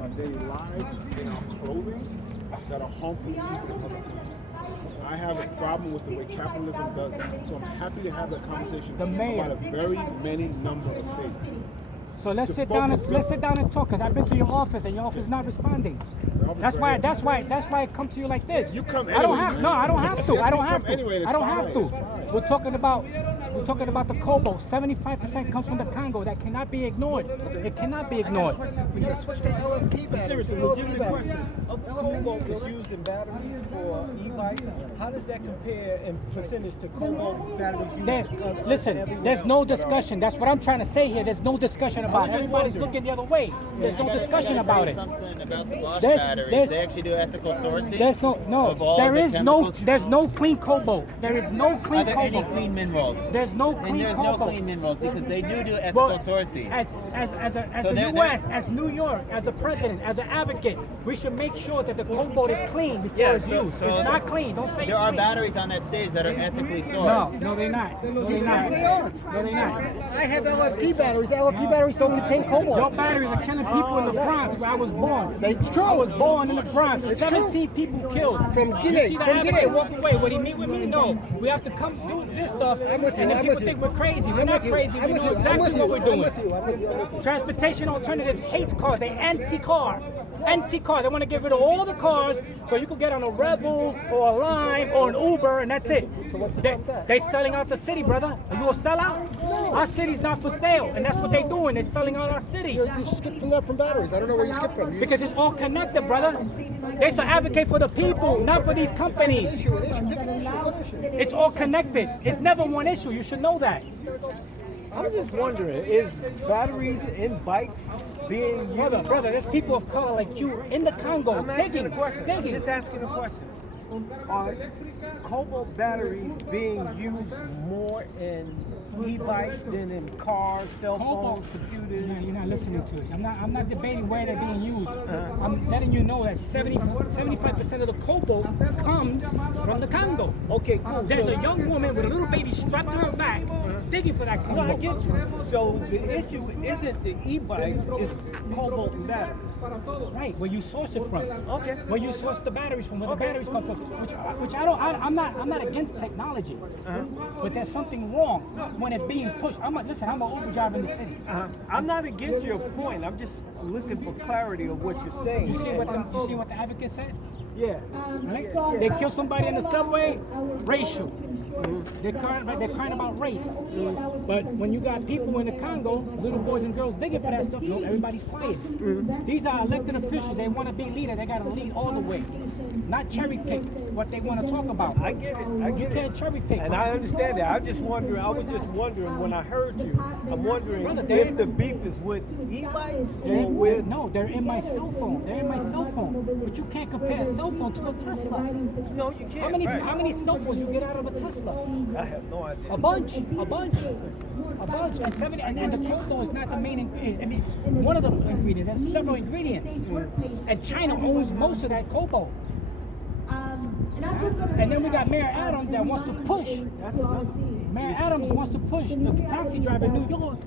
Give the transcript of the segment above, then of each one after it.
our daily lives, in our clothing, that are harmful to people in other countries. I have a problem with the way capitalism does that. So I'm happy to have that conversation about a very many number of things. So let's sit down and talk, because I've been to your office and your office is not responding. That's why I come to you like this. You come anyway. I don't have to. I don't have to. Anyway, I don't have to. We're talking about the cobalt. 75% comes from the Congo. That cannot be ignored. It cannot be ignored. We gotta switch to LFP batteries. Seriously, legitimate question. Of the cobalt that's used in batteries for e-bikes, how does that compare in percentage to cobalt batteries used? There's no discussion. That's what I'm trying to say here. There's no discussion about it. Everybody's looking the other way. There's no discussion about it. Something about the Bosch batteries. They actually do ethical sourcing. There's no clean cobalt. There is no clean Are there cobalt. any clean minerals? There's no clean and there's cobalt. no clean minerals because they do ethical sourcing. As the U.S., as New York, as the president, as an advocate, we should make sure that the cobalt is clean before it's used. It's not clean. Don't say there are batteries on that stage that are ethically sourced. No, they're not. No, He they're says not. they are. No, they're not. I have LFP batteries. LFP batteries don't contain cobalt. Your batteries are killing people in the Bronx where I was born. It's true. I was born in the Bronx. 17 people killed. From You Guinea. see the From advocate Guinea. walk away. Would he meet with me? No. We have to come do this stuff, I'm with you. and then I'm people with think you. we're crazy. We're I'm not with you. crazy. I'm We with know you. I'm exactly with what you. we're I'm doing. with you. I'm with you. I'm with you. Transportation Alternatives hates cars. They anti-car. Anti-car. They want to get rid of all the cars so you can get on a Revel or a Lime or an Uber, and that's it. They're selling out the city, brother. Are you a sellout? Our city's not for sale, and that's what they're doing. They're selling out our city. You skip from that from batteries. I don't know where you skip from. Because it's all connected, brother. They should advocate for the people, not for these companies. Pick an issue. What issue? It's all connected. It's never one issue. You should know that. I'm just wondering, is batteries in bikes being used? Brother, there's people of color like you in the Congo I'm asking a question. I'm digging. just asking a question. Are cobalt batteries being used more in e-bikes than in cars, cell phones, computers? You're not listening to it. I'm not debating where they're being used. I'm letting you know that 75% of the cobalt comes from the Congo. Okay, cool. There's a young woman with a little baby strapped to her back digging for that No, cobalt. I get you. So the issue isn't the e-bikes, it's cobalt batteries. Right, where you source it from. Okay. Where you source the batteries from, where the batteries come from. Which I'm not against technology. But there's something wrong when it's being pushed. I'm an Uber driver in the city. I'm not against your point. I'm just looking for clarity of what you're saying. You see what the advocate said? Yeah. Right? They kill somebody in the subway, racial. They're crying about race. But when you got people in the Congo, little boys and girls digging for that stuff, no, everybody's quiet. These are elected officials. They want to be leader. They got to lead all the way, not cherry pick what they want to talk about. I get it. You can't cherry pick. And I understand that. I was just wondering when I heard you, I'm wondering Brother, if the beef is with e-bikes or with... No, they're in my cell phone. They're in my cell phone. But you can't compare a cell phone to a Tesla. No, you can't. How many cell phones you get out of a Tesla? I have no idea. A bunch. And the cobalt is not the main ingredient. I mean, it's one of the ingredients. There's several ingredients. And China owns most of that cobalt. And then we got Mayor Adams that wants to push. Mayor Adams wants to push the taxi driver in New York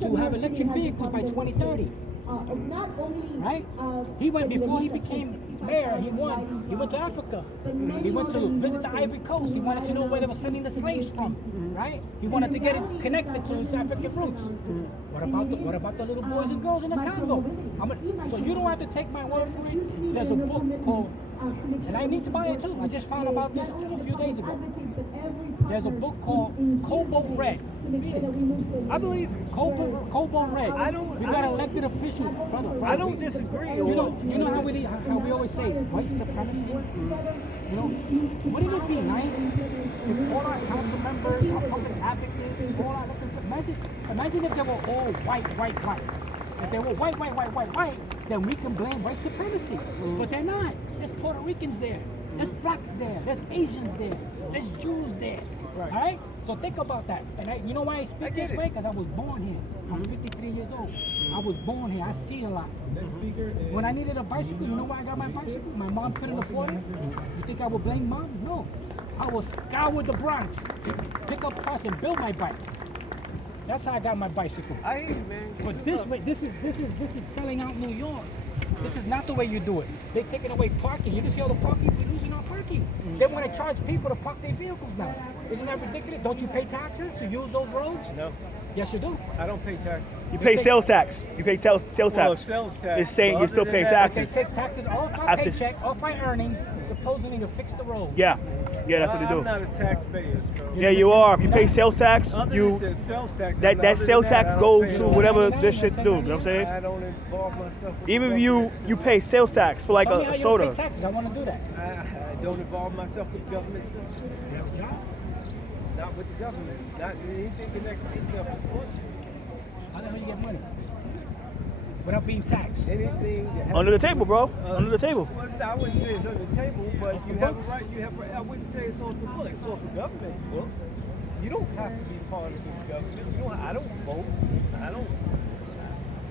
to have electric vehicles by 2030. Right? He went before he became mayor. He won. He went to Africa. He went to visit the Ivory Coast. He wanted to know where they were sending the slaves from. Right? He wanted to get it connected to his African roots. What about the little boys and girls in the Congo? So you don't have to take my word for it. There's a book called, and I need to buy it too. I just found about this a few days ago. There's a book called Cobalt Red. Read it. I believe it. Cobalt Red. We got elected officials. Brother, I don't disagree. You know how we always say white supremacy? You know, wouldn't it be nice if all our council members, our public advocates, all our elected, imagine if they were all white. If they were white, then we can blame white supremacy. But they're not. There's Puerto Ricans there. There's blacks there. There's Asians there. There's Jews there. All right? So think about that. And you know why I speak this way? Because I was born here. I'm 53 years old. I was born here. I see a lot. When I needed a bicycle, you know why I got my bicycle? My mom couldn't afford it. You think I would blame mom? No. I will scour the Bronx, pick up parts and build my bike. That's how I got my bicycle. I hear you, man. But this way, this is selling out New York. This is not the way you do it. They're taking away parking. You can see all the parking, we're losing our parking. They want to charge people to park their vehicles now. Isn't that ridiculous? Don't you pay taxes to use those roads? No, Yes, you do. I don't pay tax. You pay sales tax. You pay sales Well, tax. sales tax. It's saying but you still other pay than that, They taxes. take taxes off my After- paycheck, off my earnings, supposedly to fix the road. Yeah, that's what they I'm do. not a taxpayer, so. Yeah, you are. If you pay sales tax, Other you than sales tax, that other than sales tax I don't goes pay to no whatever tax. this shit do. You know what I'm saying? I don't involve myself with Even the if you government pay sales tax for like Tell me how a you don't pay soda. taxes. I want to do that. system. I don't involve myself with the government system. You have a job? Not with the government. Not anything connected to the government. How the hell you get money? Without being taxed. Anything that has Under the table, bro. Under the table. Well, I wouldn't say it's under the table, but you have a right. I wouldn't say it's on the books. It's on the government's books. You don't have to be part of this government. I don't vote.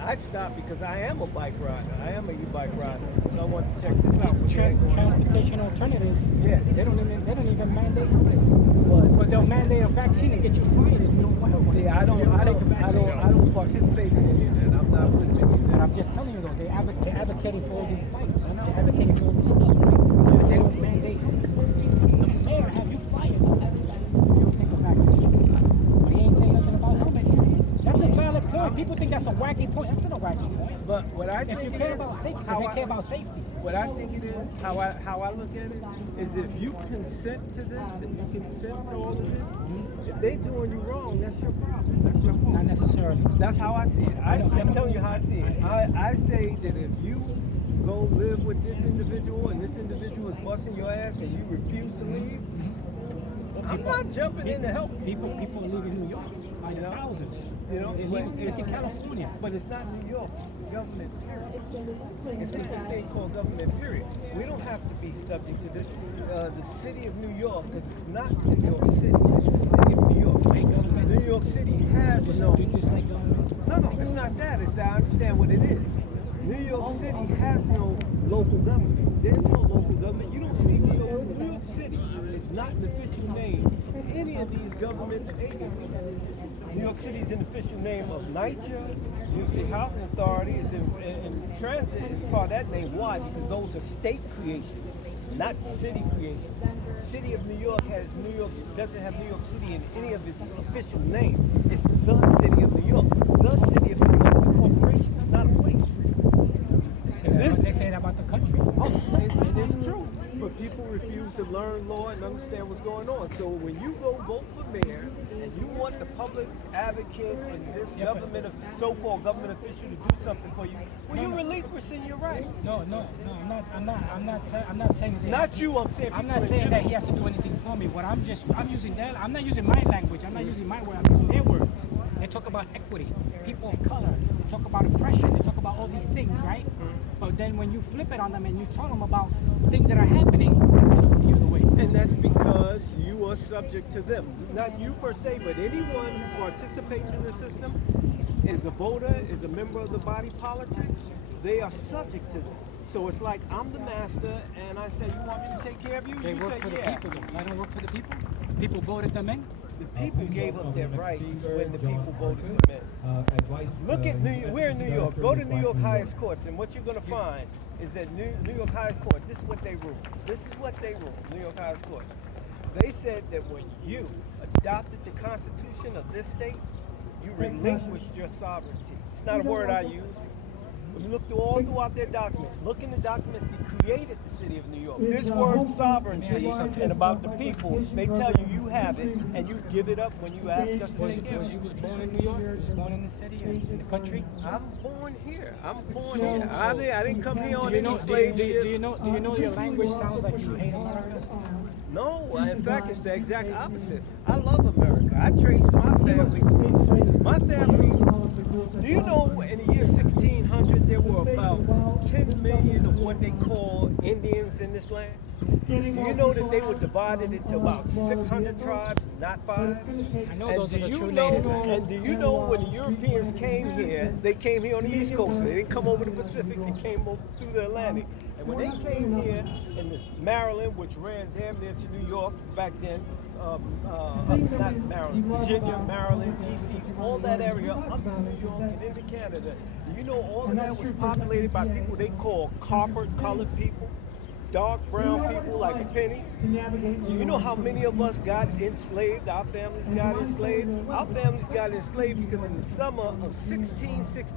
I stopped because I am a bike rider. I am a e-bike rider. So I want to check this out. What they going on. Transportation alternatives. Yeah. They don't even mandate helmets. But they'll mandate a vaccine and get you fired if you don't wear one. See, I don't participate in any of that. I'm not with any of And that. I'm just telling you though, they're advocating for all these bikes. They're advocating for all this stuff, right? They don't mandate. The mayor have you fired if you don't take a vaccine. But he ain't saying nothing about helmets. That's a valid point. People think that's a wacky point. That's not a wacky point. But what I think If you it care is, about safety, how because they I- care about safety. What I think it is, how I look at it, is if you consent to this, if you consent to all of this, if they doing you wrong, that's your problem. That's your fault. Not necessarily. That's how I see it. I'm telling you how I see it. I say that if you go live with this individual and this individual is busting your ass and you refuse to leave, I'm not jumping in to help you. People are leaving New York by the thousands. You know, They're leaving it's in California. But it's not New York. It's government, period. It's not this thing called government, period. We don't have to be subject to this. The city of New York, because it's not New York City, it's the city of New York. New York City has no. Just like government. No, it's not that. It's I understand what it is. New York City has no local government. There's no local government. You don't see New York City. It's not an official name of any of these government agencies. New York City is an official name of NYCHA. New York City Housing Authority is in transit. It's part of that name. Why? Because those are state creations, not city creations. City of New York doesn't have New York City in any of its official names. It's the City of New York. The City of New York is a corporation. It's not a place. They say that about the country. It is true. But people refuse to learn law and understand what's going on. So when you go vote for mayor and you want the public advocate and this so-called government official to do something for you, well, you're relinquishing your rights. No, I'm not saying that. Not you, I'm saying. I'm not saying that he has to do anything for me. I'm not using my language. I'm not using my word. I'm using their words. They talk about equity, people of color. They talk about oppression. They talk about all these things, right? But then when you flip it on them and you tell them about things that are happening, they look the other way. And that's because you are subject to them. Not you per se, but anyone who participates in the system, is a voter, is a member of the body politic, they are subject to them. So it's like I'm the master and I say, you want me to take care of you? They You work say, for the yeah. people, though. I don't work for the people. People voted them in. The people gave up their rights when the people voted them in. Look at New York. We're in New York. Go to New York highest courts, and what you're going to find is that New York highest court. This is what they rule. This is what they rule. New York highest court. They said that when you adopted the Constitution of this state, you relinquished your sovereignty. It's not a word I use. When you look throughout their documents, look in the documents that created the city of New York. This word sovereignty and about the people, they tell you you have it and you give it up when you ask us to take care of You it. was born in New York. You was born in the city, in the country. I'm born here. I didn't come here on Do you any know? slave Do ships. you know your language sounds like you hate America? No, in fact, it's the exact opposite. I love America. I trace my family. My family, do you know in the year 1600 there were about 10 million of what they call Indians in this land? Do you know that they were divided into about 600 tribes, not 5? I know And those are the do true you know? natives. And do you know when the Europeans came here? They came here on the East Coast. They didn't come over the Pacific. They came over through the Atlantic. And when they came here in Maryland, which ran damn near to New York back then, not Maryland, Virginia, Maryland, D.C., all that area up to New York and into Canada. You know, all of that was populated by people they call copper-colored people, dark brown people like a penny. You know how many of us got enslaved? Our families got enslaved. Our families got enslaved because in the summer of 1666,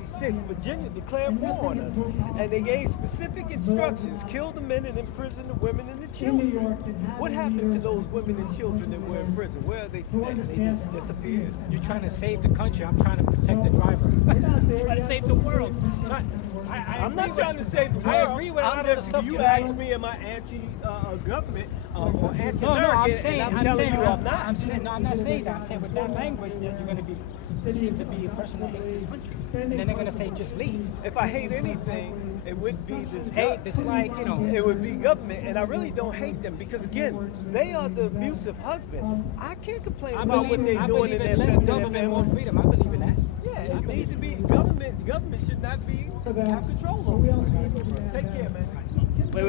Virginia declared war on us. And they gave specific instructions: kill the men and imprison the women and the children. What happened to those women and children that were in prison? Where are they today? They just disappeared. You're trying to save the country. I'm trying to protect the driver. I'm trying to save the world. I'm not trying to save the world. I agree with a lot of the stuff you you're asked saying. me, am I anti-government or anti-American? No, I'm saying, I'm telling you I'm not. I'm not saying that. I'm saying with that language that you're going to be perceived to be a person that hates the country. And then they're going to say, just leave. If I hate anything, it would be this Hate, dislike, you know. It would be government, and I really don't hate them because again, they are the abusive husband. I can't complain about what they're doing in their less family. government, more freedom. I believe in that. Yeah, it needs to be government. Government should not be have control over it. Take care, man. Wait.